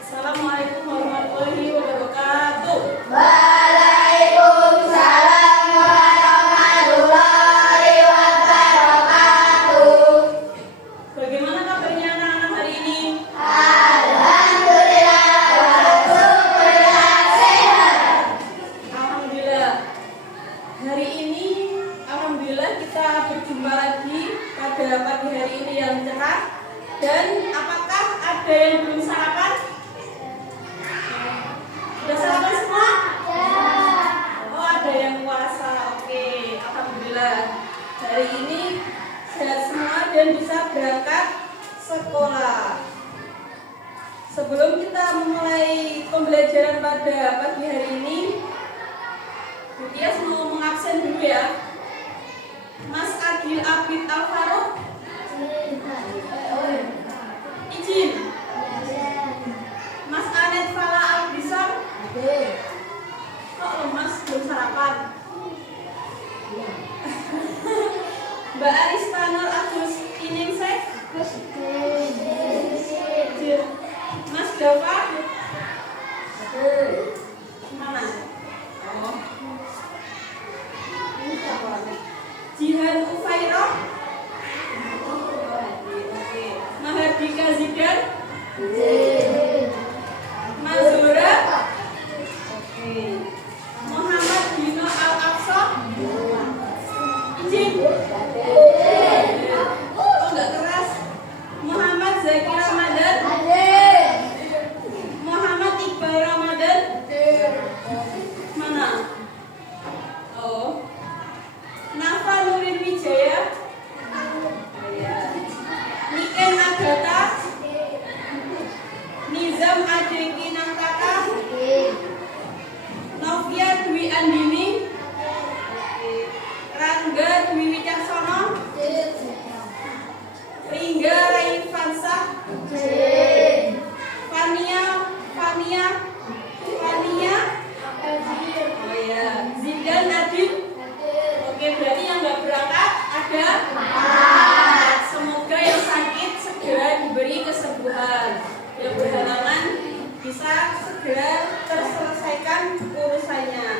Assalamualaikum warahmatullahi wabarakatuh. Waalaikumsalam warahmatullahi wabarakatuh. Bagaimana kabarnya anak-anak hari ini? Alhamdulillah wa syukurlah sehat. Alhamdulillah. Hari ini alhamdulillah kita berjumpa lagi pada pagi hari ini yang cerah. Dan apakah ada yang belum sarapan? Sudah sarapan semua? Oh, ada yang puasa. Oke, alhamdulillah. Hari ini sehat semua dan bisa berangkat sekolah. Sebelum kita memulai pembelajaran pada pagi hari ini, Bu Tias mau mengabsen dulu ya. Mas Adil Abid Alvaro, izin. Mas Anet Fala Albisar, kok lemas belum sarapan? Mbak Arista Nur Agus Iningsek, Mas Dava, mana? Oh. Jihan Ufairah, Mahardika Zidan, Mazura, Muhammad Dino Al-Aqsa, izin. Oh, enggak keras. Muhammad Zaki Ramadan, Muhammad Iqbal Ramadan, mana? Oh, Nafa Nurin Wijaya, Niken Agatha, Nizam Adeki Nangkaka, Novia Dwi Andini, Rangga Dwi Wicaksono, Ringga Raifansa, Fania, oh ya, Zidan Nadine. Oke, berarti yang nggak berangkat ada 4. Semoga yang sakit segera diberi kesembuhan. Yang berhalangan bisa segera terselesaikan urusannya.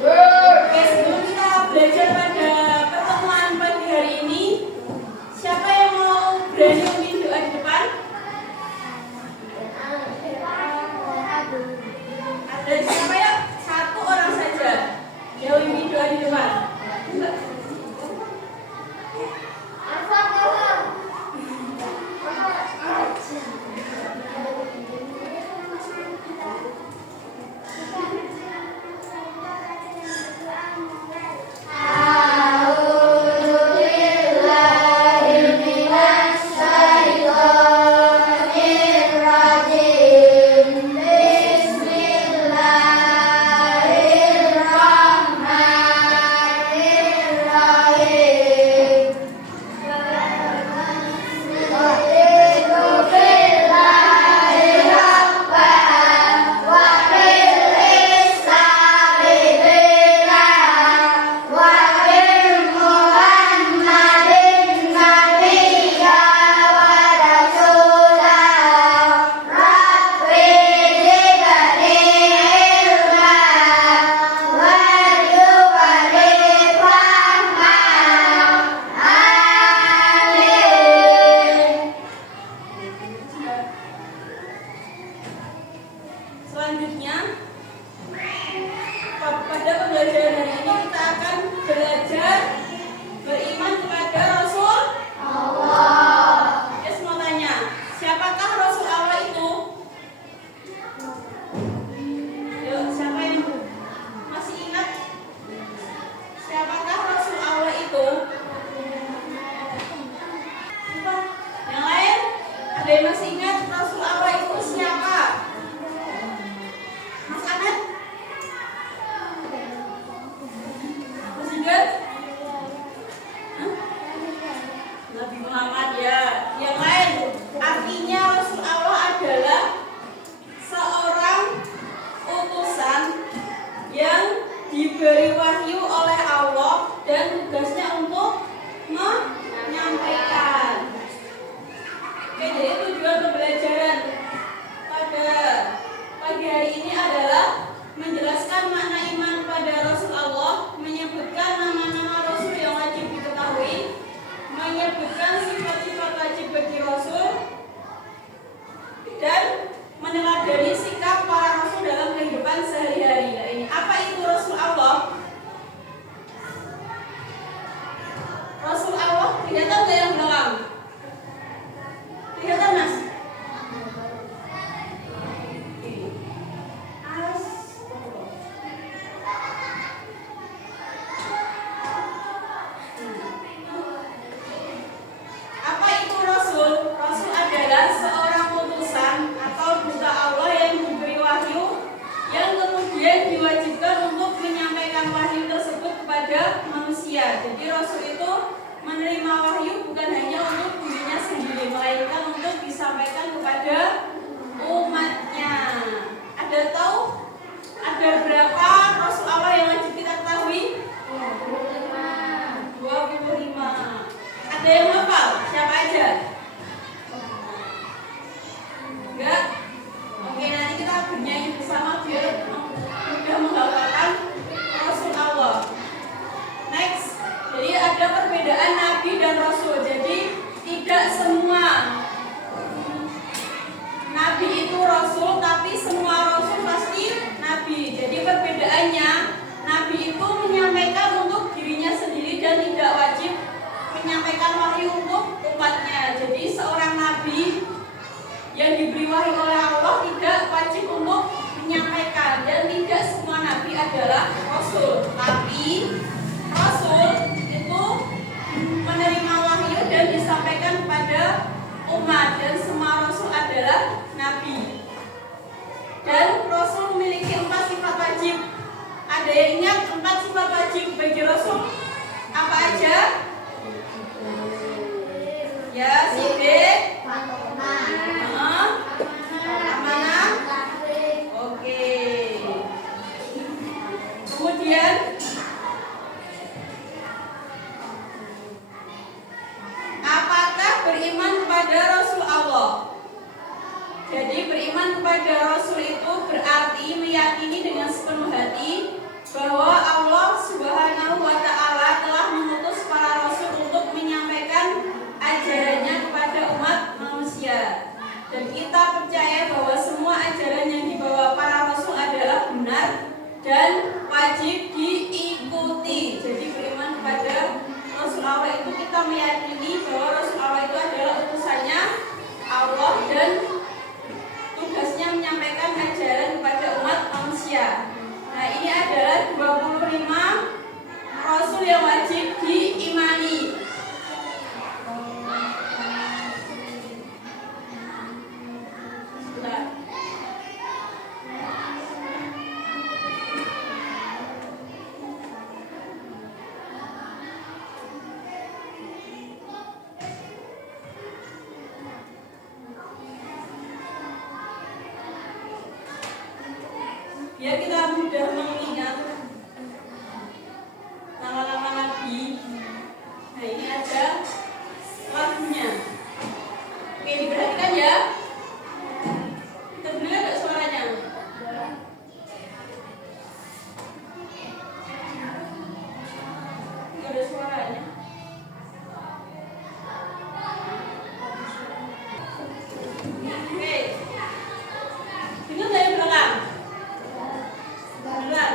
Oke, sebelum kita belajar pada pertemuan pagi hari ini, siapa yang mau berani memimpin doa di depan? Ada siapa ya? 1 orang saja yang memimpin doa di depan. Selanjutnya, pada pembelajaran hari ini kita akan belajar beriman kepada Rasul Allah. Ya, semua tanya, siapakah Rasul Allah itu? Yuk, siapa yang masih ingat? Siapakah Rasul Allah itu? Yang lain? Ada yang masih ingat Rasul Allah itu siapa? Mas Anet? Masih ingat? Nabi Muhammad ya. Yang lain, artinya Rasul Allah adalah seorang utusan yang diberi wahyu oleh Allah dan tugasnya untuk menyampaikan. Oke, jadi tujuan menerima wahyu bukan hanya untuk dirinya sendiri, melainkan untuk disampaikan kepada umatnya. Ada tahu? Ada berapa Rasul Allah yang wajib kita ketahui? 25. Ada yang hafal? Siapa aja? Enggak? Oke, nanti kita bernyanyi bersama biar mudah menghafalkan Rasul Allah. Next. Jadi ada perbedaan Nabi dan Rasul. Jadi tidak semua Nabi itu Rasul, tapi semua Rasul pasti Nabi. Jadi perbedaannya, Nabi itu menyampaikan untuk dirinya sendiri dan tidak wajib menyampaikan wahyu untuk umatnya. Jadi seorang Nabi yang diberi wahyu oleh Allah tidak wajib untuk menyampaikan, dan tidak semua Nabi adalah Rasul. Tapi Rasul itu menerima wahyu dan disampaikan kepada umat, dan semua Rasul adalah Nabi. Dan Rasul memiliki 4 sifat wajib. Ada yang ingat 4 sifat wajib bagi Rasul? Apa aja? Ya, sidik, amanah. Oke. Kemudian apakah beriman kepada Rasul Allah? Jadi beriman kepada Rasul itu berarti meyakini dengan sepenuh hati bahwa Allah Subhanahu wa Ta'ala telah mengutus para Rasul untuk menyampaikan ajarannya kepada umat manusia. Dan kita percaya bahwa semua ajaran yang dibawa para Rasul adalah benar dan wajib diikuti. Jadi beriman kepada Rasul Allah itu kita meyakini bahwa Rasul Allah itu adalah utusannya Allah dan tugasnya menyampaikan ajaran kepada umat manusia. Nah, ini adalah 25 Rasul yang wajib diimani. Sebentar. Biar kita mudah mengingat nama-nama Nabi. Nah, ini ada lagunya. Oke, diperhatikan ya. Terdengar nggak suaranya? Nggak ada suaranya. Oke. Dengar nggak yang belakang? Beneran?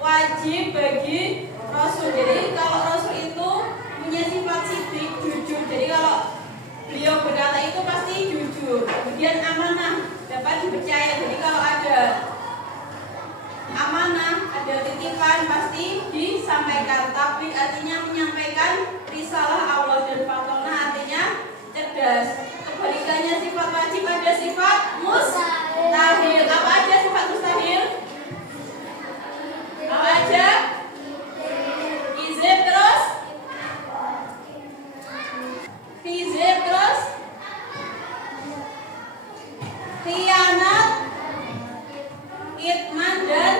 wajib bagi Rasul. Jadi kalau Rasul itu punya sifat sidik, jujur. Jadi kalau beliau berkata itu pasti jujur. Kemudian amanah, dapat dipercaya. Jadi kalau ada amanah, ada titipan pasti disampaikan. Tabligh artinya menyampaikan risalah Allah, dan fatona artinya cerdas. Kebalikannya sifat wajib ada sifat mustahil. Apa aja sifat mustahil? Apa aja? Kizib terus? Kizib terus? Khianat, kitman, dan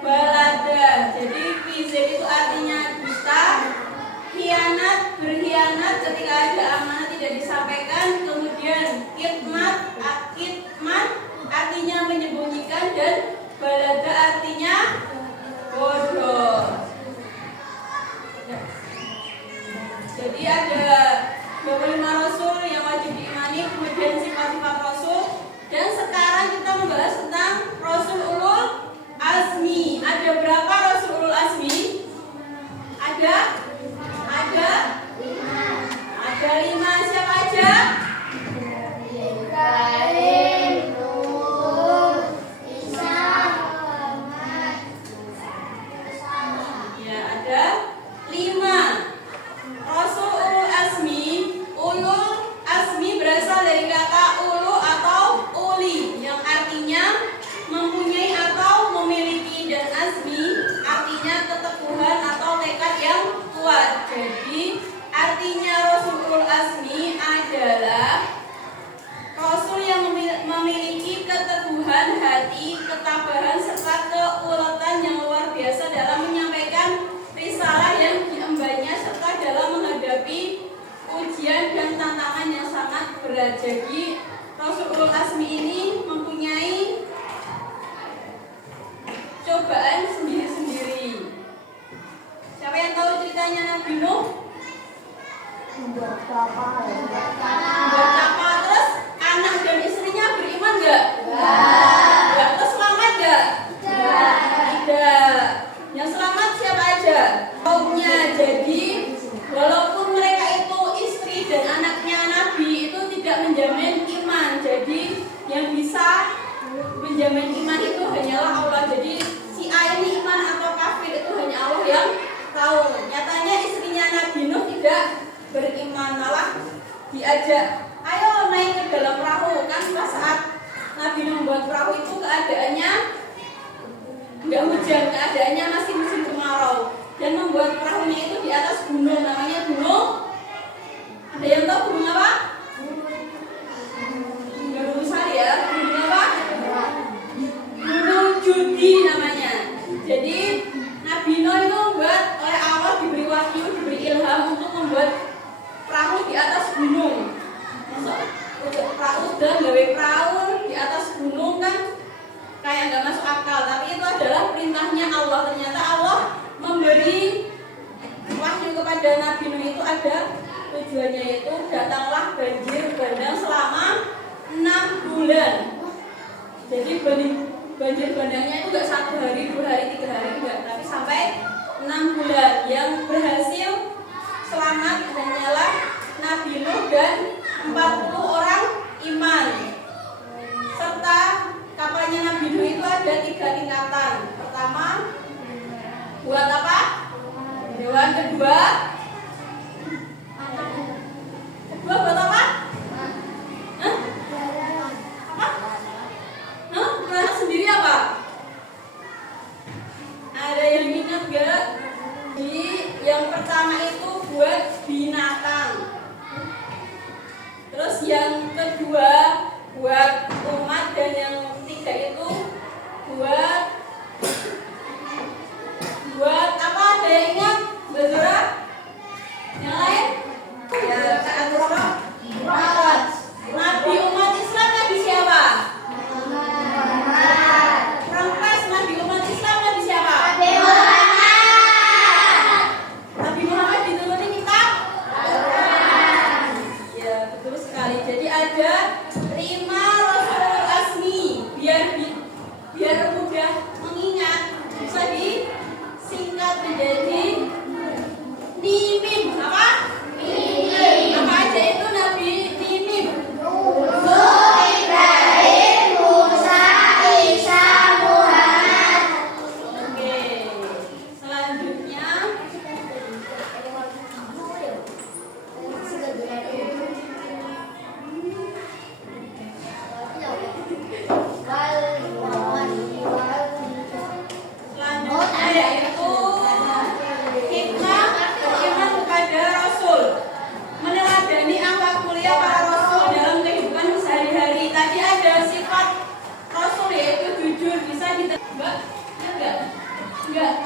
balada. Jadi kizib itu artinya dusta, khianat, berkhianat ketika ada amanah tidak disampaikan, kemudian kitman artinya menyembunyikan, dan balada artinya bodoh. Jadi ada 25 Rasul yang wajib diimani, kemudian sifat-sifat Rasul. Dan sekarang kita membahas tentang Rasul Ulul Azmi. Ada berapa Rasul Ulul Azmi? Ada 5. Siapa aja? Ibrahim, Nuh, Isa, Muhammad. Ya, ada 5 Rasul Ulul Azmi. Ulul Azmi berasal dari kata ulu atau uli, yang artinya mempunyai atau kerendahan hati, ketabahan, serta keuletan yang luar biasa dalam menyampaikan risalah yang diembannya, serta dalam menghadapi ujian dan tantangan yang sangat berat. Jadi Rasul Ulul Azmi ini mempunyai cobaan sendiri-sendiri. Siapa yang tahu ceritanya Nabi Nuh? Membuat kapal. Terus anak dan istrinya beriman nggak? Nggak. Terus selamat nggak? Tidak. Yang selamat siapa aja? Kaumnya. Jadi walaupun mereka itu istri dan anaknya Nabi itu tidak menjamin iman. Jadi yang bisa menjamin iman itu hanyalah Allah. Jadi si A ini iman atau kafir itu hanya Allah yang tahu. Nyatanya istrinya Nabi Nuh tidak beriman, malah diajak, ayo naik ke dalam perahu. Kan pas saat Nabi Nuh membuat perahu itu keadaannya nggak hujan, keadaannya masih musim kemarau, dan membuat perahunya itu di atas gunung, namanya gunung. Ada yang tahu gunung apa? Gunung Sari ya. Gunung apa? Gunung Judi namanya. Jadi Nabi Nuh itu membuat oleh Allah, diberi wahyu, diberi ilham untuk membuat perahu di atas gunung. Perahu dan gawe perahu di atas gunung kan kayak nggak masuk akal, tapi itu adalah perintahnya Allah. Ternyata Allah memberi wahyu kepada Nabi Nuh itu ada tujuannya, yaitu datanglah banjir bandang selama 6 bulan. Jadi banjir bandangnya itu nggak 1 hari, 2 hari, 3 hari enggak, tapi sampai 6 bulan. Yang berhasil selamat hanyalah Nabi Nuh dan 40 orang iman. Serta kapalnya Nabi Nuh itu ada 3 tingkatan. Pertama, buat apa? Hewan. Kedua buat apa? Apa? Sendiri apa? Ada yang ingat gak? Yang pertama itu buat binatang. Terus yang kedua buat umat, dan yang ketiga itu buat apa? Ada yang ingat? Bezura? Yang lain? Ya, Kak Atro. Nabi umat Islam Nabi siapa? Perempuan Nabi umat Islam Nabi siapa? Nabi Muhammad dituruni kitab? Ya, betul sekali. Jadi ada 5 Rasul Azmi, biar mudah mengingat, bisa disingkat menjadi NIMIM. Apa? NIMIM. Apa aja itu Nabi NIMIM? Nuh, Ibrahim, Musa, Isa, Muhammad. Oke. Selanjutnya yaitu hikmah beriman kepada Rasul, meneladani akhlak mulia para Rasul dalam kehidupan sehari-hari. Tadi ada sifat Rasul yaitu jujur, bisa ditebak? Enggak.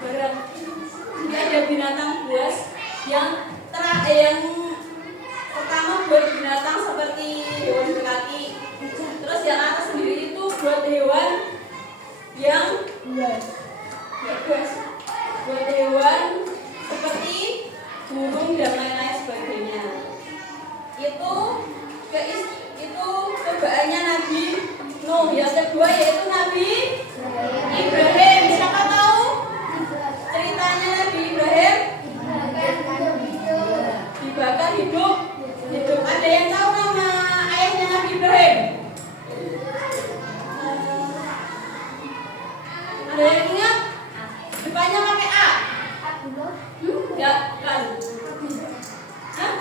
Berat. Ini ada binatang buas yang pertama buat binatang seperti hewan berkaki. Terus yang atas sendiri itu buat hewan yang buat hewan seperti burung dan lain-lain sebagainya. Itu cobaannya Nabi Nuh. Yang kedua yaitu Nabi Ibrahim. Siapa tahu ceritanya Nabi Ibrahim? Dibakar hidup. Ada yang tahu nama ayahnya Nabi Ibrahim? Ada yang ingat? Depannya pakai A? Enggak, kan? Hah?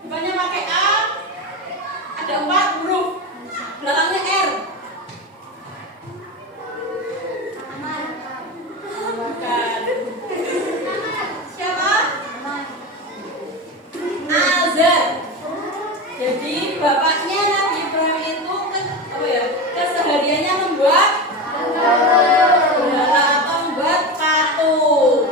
Depannya pakai A, ada 4 huruf, belakangnya R. Bukan. Siapa? Azar. membuat berhala atau membuat patung.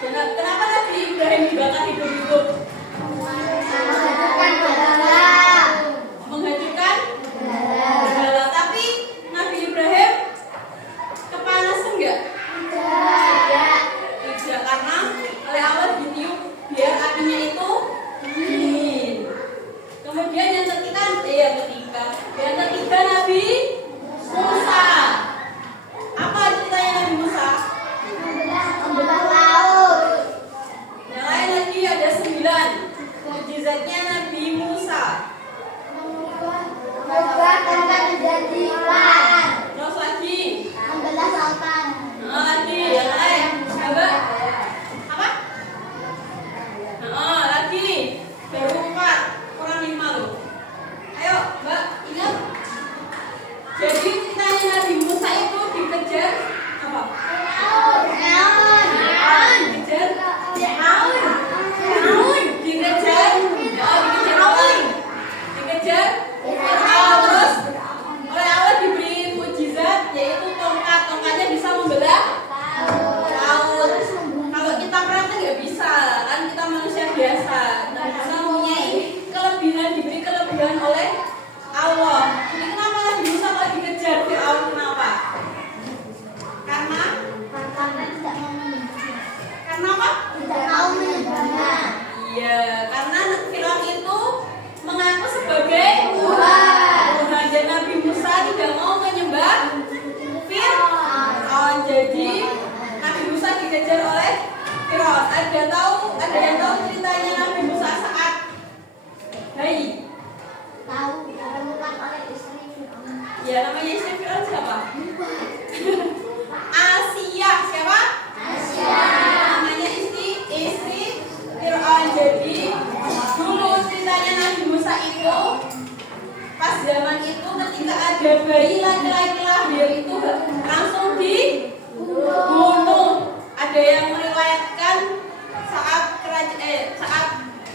Kenapa Nabi Ibrahim dibakar hidup-hidup? Menghancurkan berhala. Tapi Nabi Ibrahim kepanasan enggak? Tidak, karena oleh Allah ditiup biar apinya itu dingin. Kemudian yang ketiga Nabi Musa. Apa ceritanya Nabi Musa? Membelah laut. Yang lain lagi ada 9 mukjizatnya Nabi Musa. Mengubah tongkat menjadi ular. Terus lagi, Membelah lautan. lagi yang lain. Coba apa? Lagi baru 4 kurang 5 loh. Ayo Mbak, ingat. Jadi ceritanya Nabi Musa itu dikejar apa? Dikejar dikejar Fir'aun. Terus oleh Allah diberi mukjizat yaitu tongkatnya bisa membelah laut. Kalau kita praktek nggak bisa, kan kita manusia biasa. Nah, bisa mempunyai kelebihan, diberi kelebihan oleh Allah. Jadi kenapa Nabi Musa kalau dikejar Fir'aun? Kenapa? Karena apa? Tidak mau menyembahnya. Iya, karena Fir'aun itu mengaku sebagai Tuhan. Dan Nabi Musa tidak mau menyembah Fir'aun. Jadi Nabi Musa dikejar oleh Fir'aun. Ada yang tahu ceritanya Nabi Musa saat bayi? Tahu ditemukan oleh istri Fir'aun. Ya, namanya istri Fir'aun siapa? Asia. Siapa? Asia. Namanya istri Fir'aun. Jadi dulu ceritanya Nabi Musa itu pas zaman itu ketika ada bayi laki-laki lahir itu langsung dibunuh. Ada yang meriwayatkan saat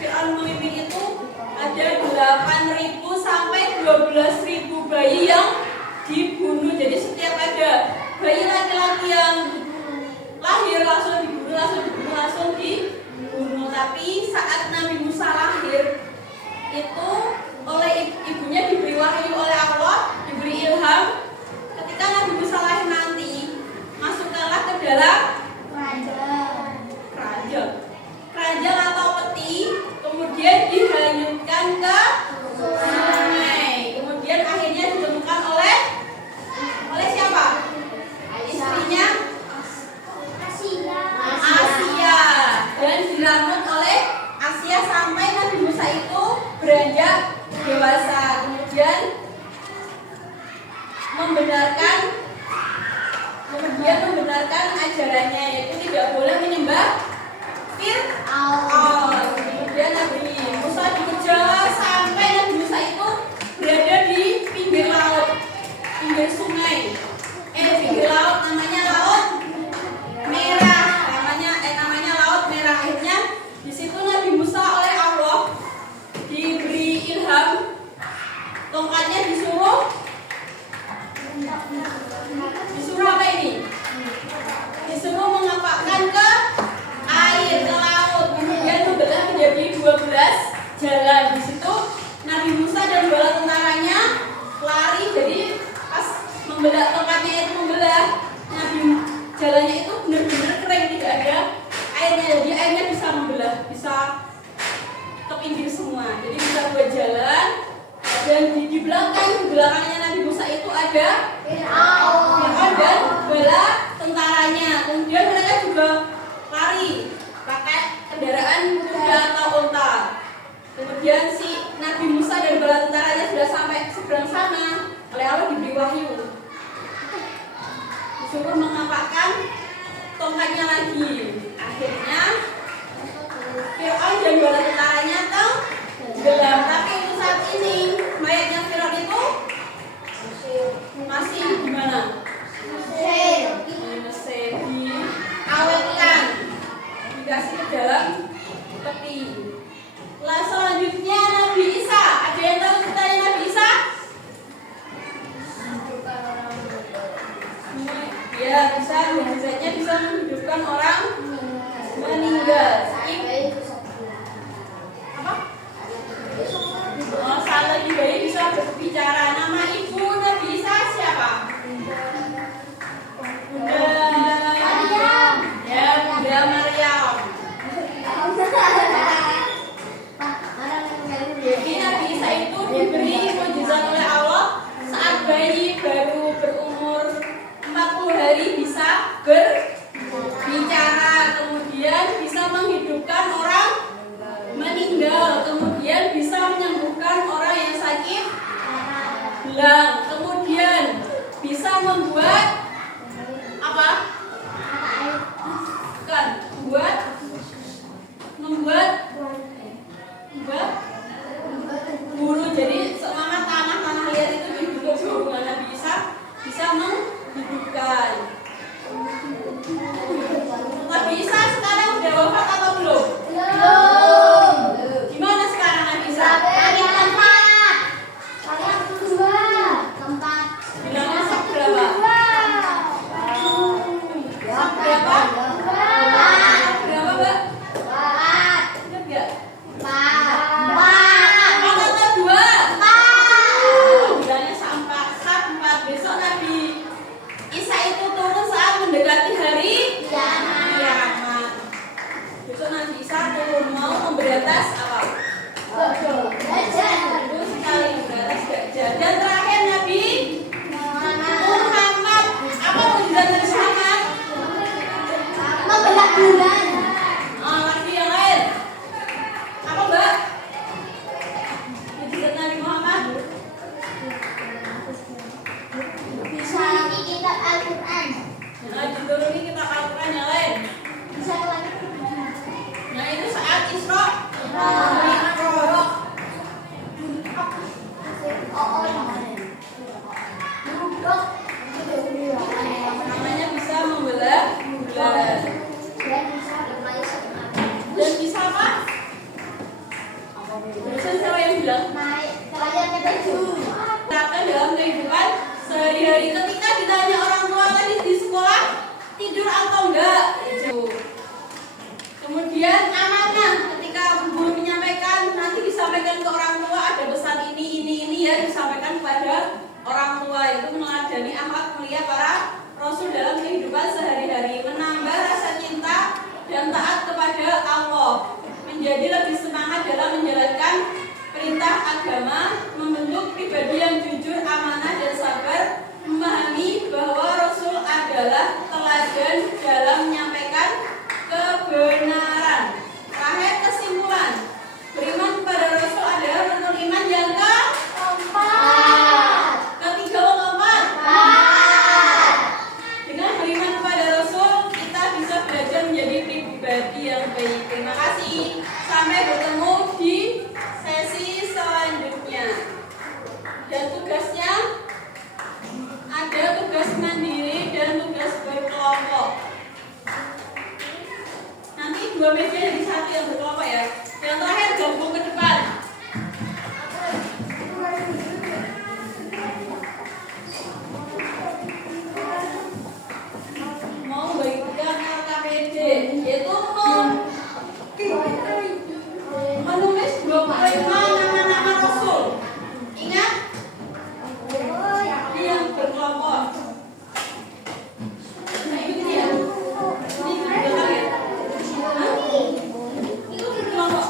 Fir'aun memimpin itu ada 8.000 sampai 12.000 bayi yang dibunuh. Jadi setiap ada bayi laki-laki yang lahir langsung dibunuh. Tapi saat Nabi Musa lahir itu oleh ibunya diberi wahyu oleh Allah, diberi ilham. Ketika Nabi Musa lahir nanti, masukkanlah ke dalam keranjang atau peti, kemudian dihanyutkan ke sungai. Kemudian akhirnya ditemukan oleh siapa? Istrinya Asia, dan diramut oleh Asia sampai Nabi Musa itu beranjak dewasa. Kemudian membenarkan ajarannya, yaitu tidak boleh menyembah Fir'aun. Kemudian Nabi Musa dikejar sampai Nabi Musa itu berada di pinggir laut, pinggir sungai. Pinggir laut namanya Laut Merah. Namanya Laut Merah. Akhirnya di situ Nabi Musa oleh Allah diberi ilham, tongkatnya disuruh apa ini? Disuruh mengapakkan ke air, ke laut, kemudian membelah menjadi 12 jalan. Di situ Nabi Musa dan bala tentaranya lari. Jadi pas membelah tongkatnya itu jalannya itu benar-benar kering, tidak ada airnya. Jadi airnya bisa membelah, bisa ke pinggir semua. Jadi bisa buat jalan. Dan di belakangnya Nabi Musa itu ada Fir'aun dan bala tentaranya. Kemudian mereka juga lari pakai kendaraan kuda atau unta. Kemudian si Nabi Musa dan bala tentaranya sudah sampai seberang sana, oleh Allah diberi wahyu, disuruh mengapakkan tongkatnya lagi. Akhirnya Fir'aun dan bala tentaranya tenggelam. Tapi untuk saat ini mayatnya Fir'aun itu masih di mana? Mesir, diawetkan, dikasih ke dalam peti. Selanjutnya Nabi Isa. Ada yang tahu ceritanya Nabi Isa? bisa mukjizatnya bisa menghidupkan orang meninggal. Apa? Oh, salah bayi bisa berbicara. Nama ibu Nabi Isa siapa? Bunda. Ya, Bunda Maryam. Jadi Nabi Isa itu diberi mukjizat oleh Allah saat bayi baru berumur 40 hari bisa berbicara, kemudian bisa menghidupkan orang meninggal, kemudian bisa menyembuhkan orang yang sakit belang, kemudian bisa membuat apa? Bukan, membuat bulu. Jadi selama tanah liat itu dibuat dengan Nabi Isa bisa menghidupkan. Nabi Isa sekarang udah wafat atau belum? Belum. Gimana sekarang Nabi Isa? Bilangnya sak berapa? Sak berapa? Sak berapa, Mbak? Ingat nggak? Empat atau dua? Bilangnya sak 4. Besok Nabi Isa itu turun saat mendekati hari kiamat. Besok Nabi Isa turun mau memberantas apa? Betul sekali, memberantas gajah. Dan terakhir Nabi Muhammad. Apa mukjizat Nabi Muhammad? Membelah bulan. Lagi yang lain. Apa, Mbak? Mukjizat Nabi Muhammad? Bisa kitab Al-Quran. Nah, dituruni kita Al-Quran yang lain. Bisa lagi. Nah, itu saat Isra. Namanya bisa membelah bulan. Dan bisa apa? Barusan siapa yang bilang? Terapkan dalam kehidupan sehari-hari. Ketika ditanya orang tua tadi di sekolah tidur atau enggak, kemudian amanah ketika guru menyampaikan nanti disampaikan ke orang tua ada pesan ini ya disampaikan kepada orang tua, itu meneladani akhlak mulia para rasul dalam kehidupan sehari-hari, menambah rasa cinta dan taat kepada Allah, menjadi lebih semangat dalam menjalankan perintah agama, membentuk pribadi yang jujur, amanah dan sabar, memahami bahwa Rasul adalah teladan dalam menyampaikan kebenaran. Terakhir kesimpulan, beriman kepada Rasul adalah rukun iman yang ketiga atau keempat. Dengan beriman kepada Rasul kita bisa belajar menjadi pribadi yang baik. Terima kasih. Sampai bertemu di sesi selanjutnya. Dan tugasnya ada tugas mandiri dan tugas berkelompok. Nanti 2 meja jadi 1 yang berkelompok ya. Yang terakhir gabung ke depan. Mau bagikan LKPD, yaitu menulis 25 nama-nama Rasul. Ingat? Yang berkelompok. Nah, ini dia. Ini berkelompok ya? Hah? Itu berkelompok.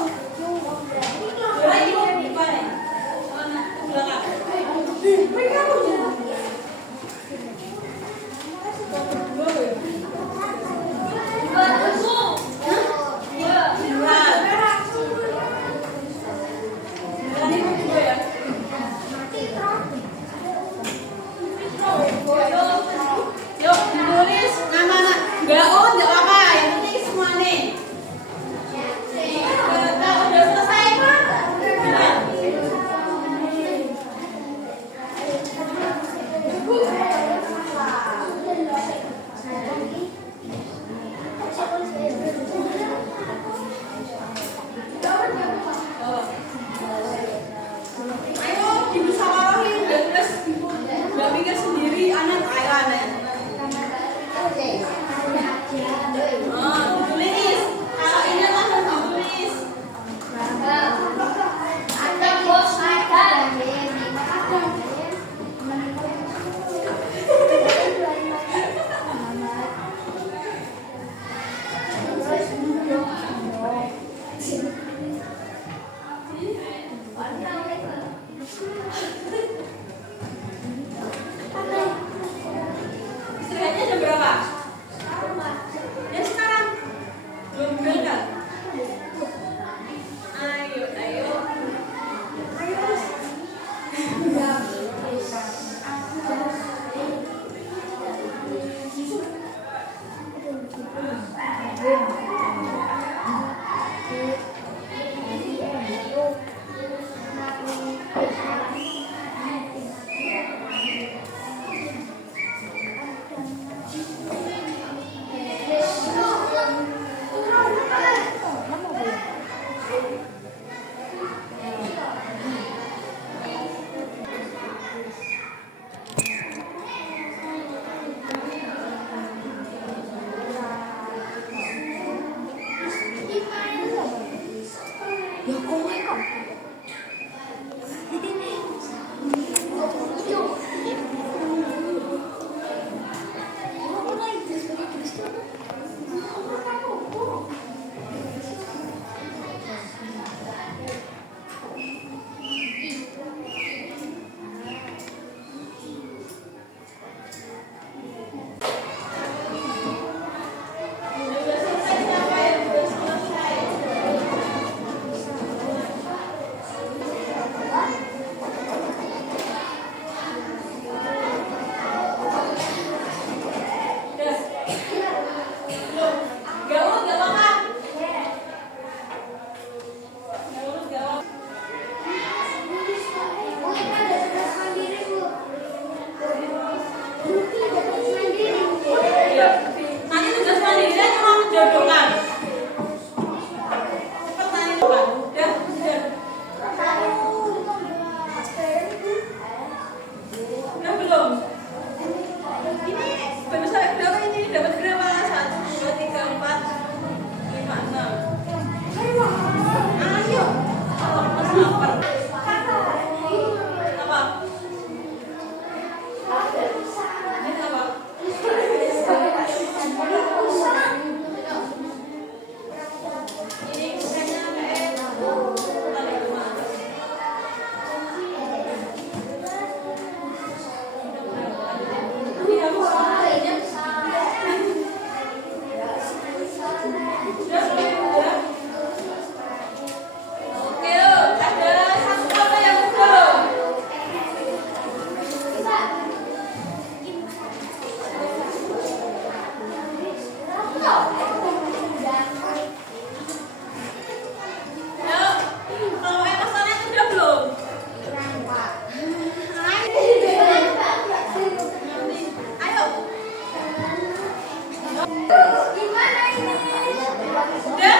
Sudah selesai siapa yang sudah selesai? Udah. Belum. Gak urut gak apa-apa. Gak urut gak apa-apa. Iya. Nanti tugas mandirinya cuma menjodohkan. Cepet nanti Pak. Udah. Udah belum? Ini baru sampai berapa ini? Dapat berapa? 1, 2, 3, 4, 5, 6. Ayo. Oh, mas lapar. Apa? Ini apa? Ini kayaknya kayak tali rumah. Iya, sudah sudah. Oke, ada satu kata yang belum. Ayo, kalau enasannya sudah belum? Ayo. Udah?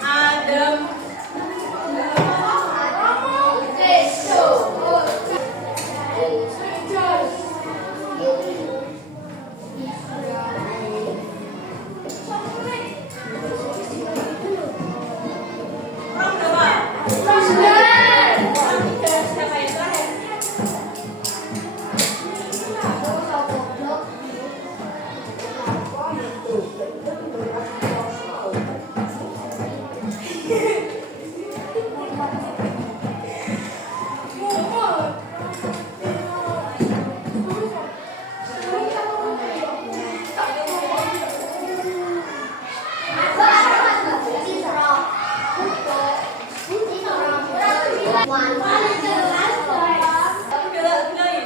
Adam. Orang berapa? Orang 3. Siapa yang terakhir? Bilangin.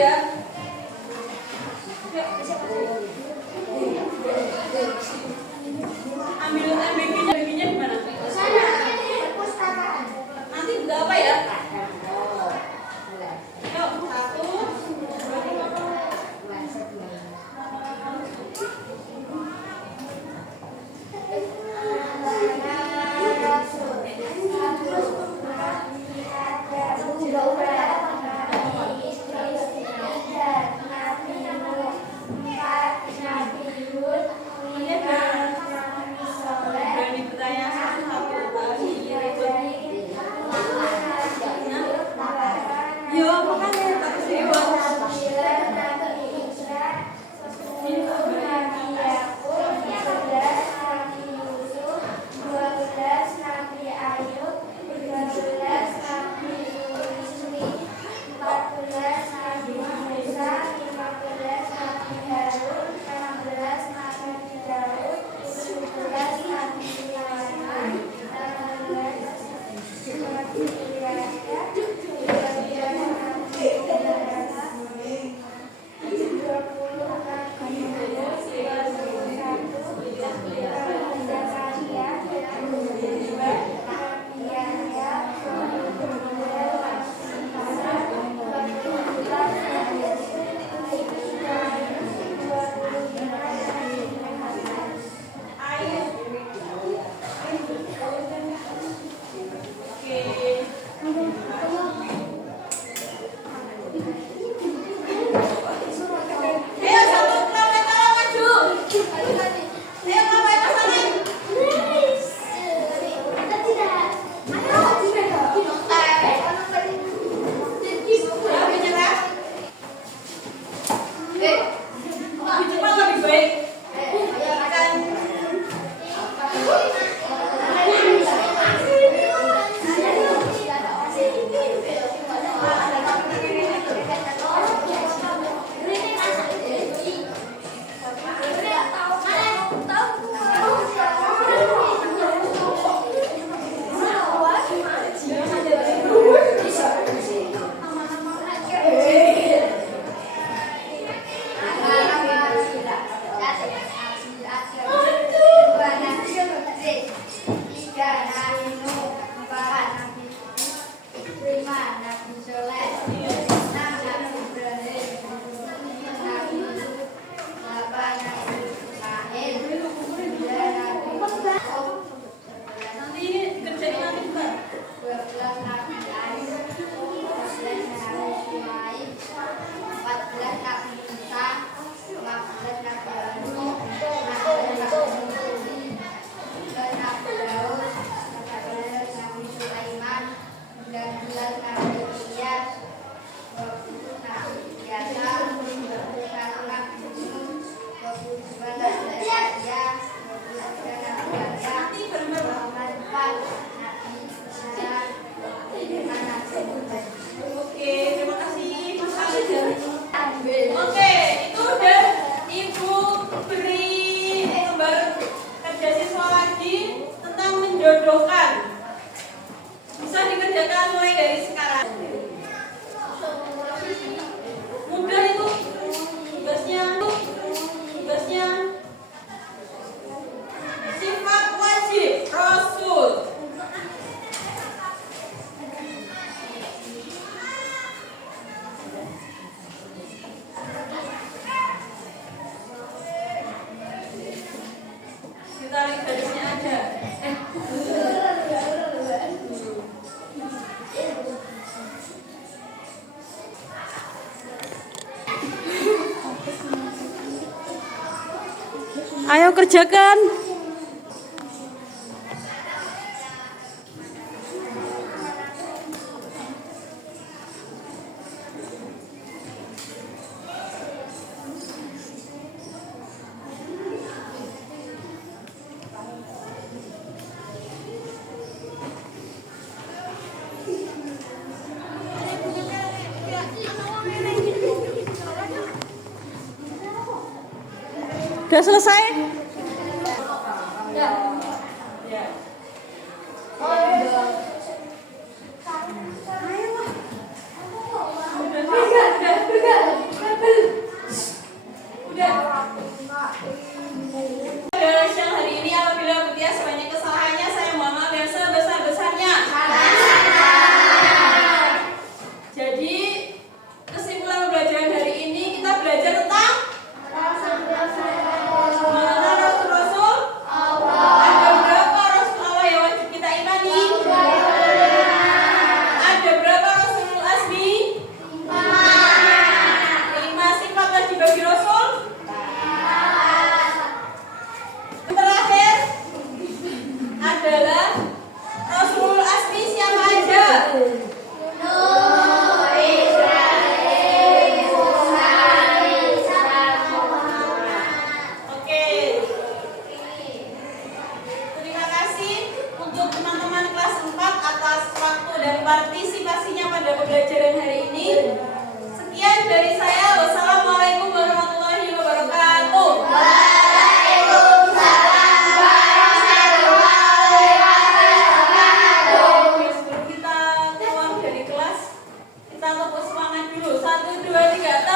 ya. Ambil MBG-nya, MBG-nya di mana? Perpustakaan. Nanti udah apa ya? Yuk, 1, 2, 3. Berani bertanya satu-satu. Yo, makanya tak serius. Ayo 1 kilometer maju. Ayo ngapain pasangan? Lebih nyerah. Lebih cepat lebih baik. Akan nanti ini kerjain nanti Mbak. Nanti Oke, terima kasih Mas Khalid. Oke, itu udah Ibu beri gambar kerja siswa lagi tentang menjodohkan. Bisa dikerjakan mulai dari sekarang. Mudah itu tugasnya. Sifat wajib Rasul. Kita lihat garisnya aja. Ayo kerjakan. Udah selesai? Ya. Udah. partisipasinya pada pembelajaran hari ini. Sekian dari saya. Wassalamualaikum warahmatullahi wabarakatuh. Sebelum kita keluar dari kelas, kita tepuk semangat dulu. 1, 2, 3.